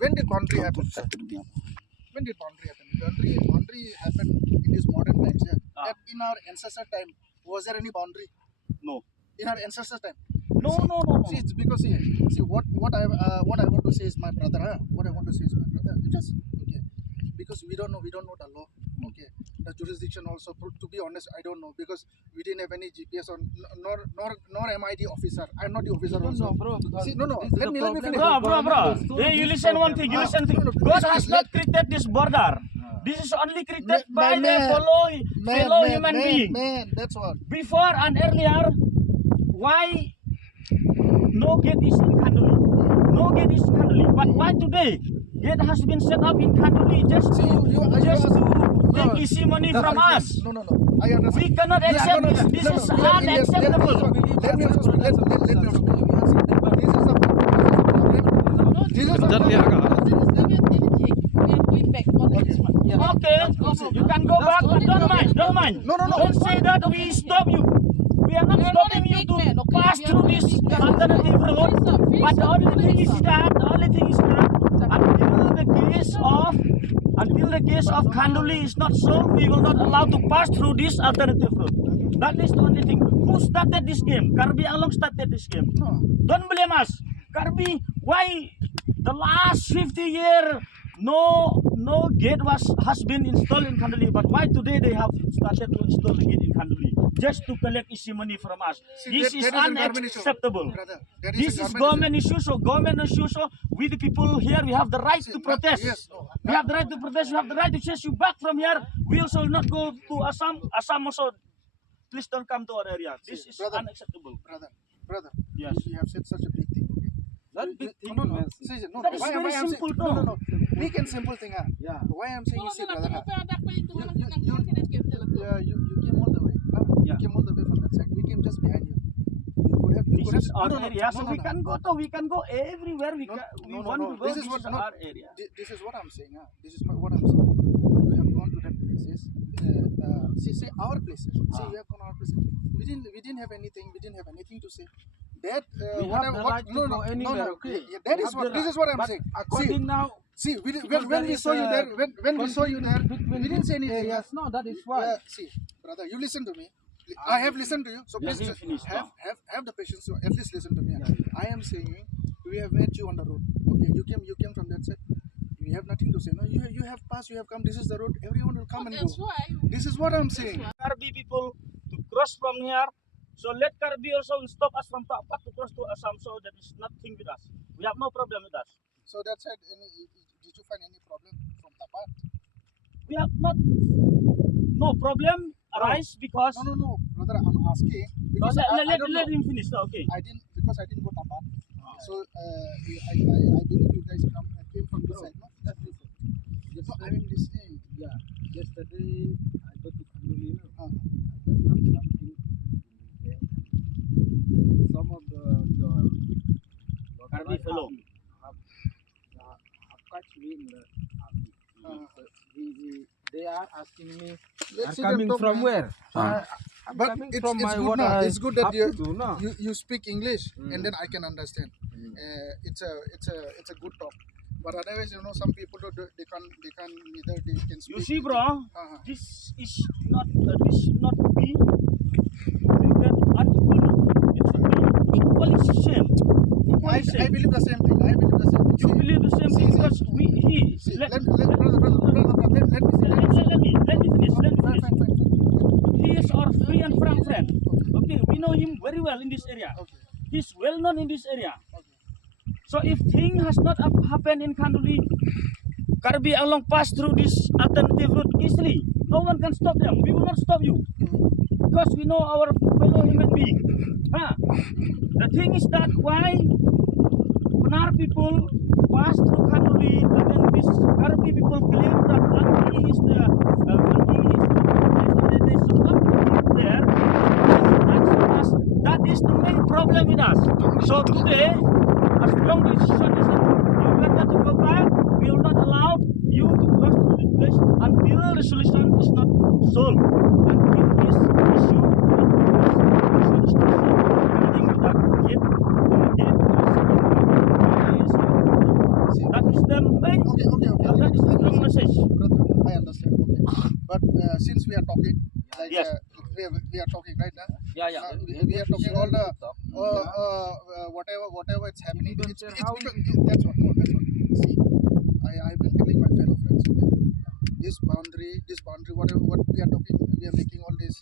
when did boundary happen? When did boundary happen? Boundary happened in these modern times. Yeah. That in our ancestor time, was there any boundary? No. In our ancestor time. No. See, it's because see what I want to say is my brother. What I want to say is my brother. You just okay. Because we don't know the law. Okay. The jurisdiction also. To be honest, I don't know because we didn't have any GPS or nor am I the officer. I'm not the officer also. Bro. See, no. Let me finish. Bro. Hey, you listen one thing. God has not created this border. This is only created by the fellow human being. Man, that's what. Before and earlier, why no gate is in Kanduli? No gate is in Kanduli. But why today? Gate has been set up in Kanduli just to take easy money from us. No. I understand. We cannot accept this. This is unacceptable. Let me explain. This is Okay, you can go back, but don't mind. No. Don't say that we stop you. We are not stopping you to pass through this alternative road. But the only thing is that until the case of Kanduli is not solved, we will not allow to pass through this alternative road. That is the only thing. Who started this game? Karbi Anglong started this game. No. Don't blame us. Karbi, why the last 50 years no gate has been installed in Kanduli, but why today they have started to install the gate in Kanduli just to collect easy money from us? This is unacceptable. This is government issue. So government issue. So we the people here, we have the right to protest. We have the right to protest. We have the right to chase you back from here. We also will not go to Assam. Assam also, please don't come to our area. This is unacceptable. Brother. Yes. You have said such a big thing. That big thing. No. That is very simple. No. Big and simple thing. Yeah. Why I'm saying is, brother. You came all the way. Yeah. You came all the way from that side. We came just behind you. This is our area, so we can go everywhere we want to go. This is our area. This is what I'm saying. This is what I'm saying. You have gone to that places. See our places. See, you have gone our places. We didn't have anything. We didn't have anything to say. That Okay. Yeah, that is what. This is what I'm saying. According now. See, when we saw you there, when we saw you there, we didn't say anything. Yes, no, that is why. See, brother, you listen to me. I have listened to you, so please have the patience to at least listen to me. I am saying we have met you on the road. Okay, you came from that side. We have nothing to say. No, you have passed, you have come. This is the road. Everyone will come and go. This is what I'm saying. Karbi people to cross from here. So let Karbi also stop us from Tapat to cross to Assam. So that is nothing with us. We have no problem with us. So that said, did you find any problem from Tapat? We have no problem arise because No, brother, I'm asking because let him finish. Okay. I didn't go Tapat. So I believe you guys came from this side. No, so I'm listening. Yeah. Yesterday I go to Kanduli. I just have something. Some of the Karbi fellow have catch me in the army. They are asking me. Let's see coming them from talk, where? But it's good that you speak English and then I can understand. It's a good talk. But otherwise, some people they can neither they can speak. You see, bro, this is not be treated unequally. It should be equally same. I believe the same thing. You believe the same thing because let me finish. He is our free and frank friend. Okay, we know him very well in this area. Okay. He's well known in this area. Okay. So if thing has not happened in Kanduli, Karbi Anglong pass through this alternative route easily. No one can stop them. We will not stop you because we know our fellow human being. The thing is that why Penar people pass through Kanduli, and then this Karbi people claim that Angli is the they should not live there. That is the main problem with us. So today, a strong decision is that you better to go back. We will not allow you to cross through this place until the solution is not solved. Until this issue is not solved regarding with that gate. That is the main. Okay. That is the strong message. Brother, I understand. Okay, but since we are talking, like Yes. we are talking right now. Yeah. We are talking all the whatever it's happening. It's that's what. No, that's what. See, I've been telling my fellow friends. Okay, this boundary, whatever what we are talking, we are making all this